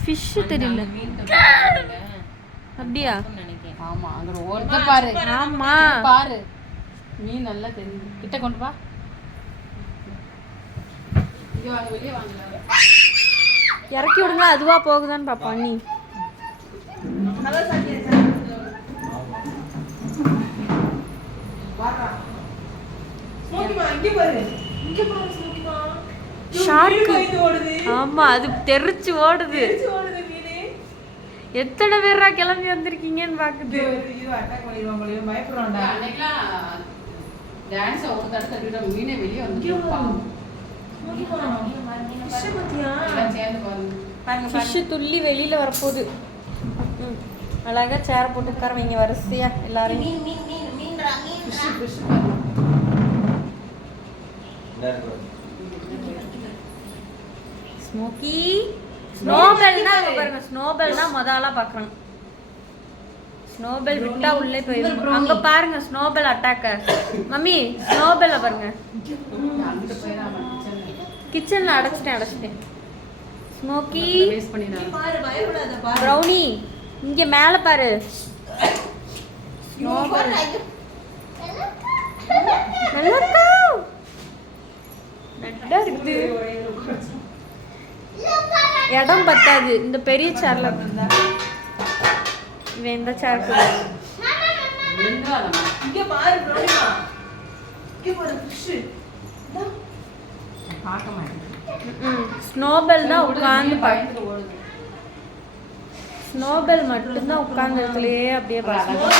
Fish தெரியல. அப்படியா? ஆமா அங்க ஓடுத பாரு. ஆமா. பாரு. மீன் நல்லா தெரியுது. கிட்ட கொண்டு வா. இங்க இறக்கி விடுங்க அதுவா போகுதான்னு பாப்போம் நீ ஷார்க்கு. ஆமா அது தெரிச்சு ஓடுது. எத்தனை பேரா கிளம்பி வந்திருக்கீங்கன்னு பாக்குது. அன்னைக்கெல்லாம் டான்ஸ் ஒரு தடவை மீனை வெளியே வந்து எல்லாம் சேர்ந்து பாருங்க. ஃபிஷ் துள்ளி வெளியில வரப்போகுது. ம். அழகா சேர போட்டு உட்கார வைங்க வரிசையா ஃபிஷ் பாருங்க. ஸ்மோக்கி? ஸ்னோபெல்னா அங்க பாருங்க ஸ்னோபெல்னா முதல்ல பாக்குறாங்க ஸ்னோபெல் விட்டா உள்ளே போயிடும் அங்க பாருங்க ஸ்னோபெல் அட்டாக்க மம்மி ஸ்னோபெல்ல பாருங்க. கிச்சன்ல அடைச்சிட்டேன் அடைச்சிட்டேன். ஸ்மோக்கி ப்ரௌனி இங்க மேல பாரு. ஸ்னோபெல் நல்லா இடம் பத்தாது. இந்த பெரிய சேர்ல இவன் இந்த. சேர் ஸ்னோபெல் தான் ஓடுது ஸ்னோபெல் மட்டும்தான் உட்கார்ந்த இடத்துலயே அப்படியே பார்க்கணும்.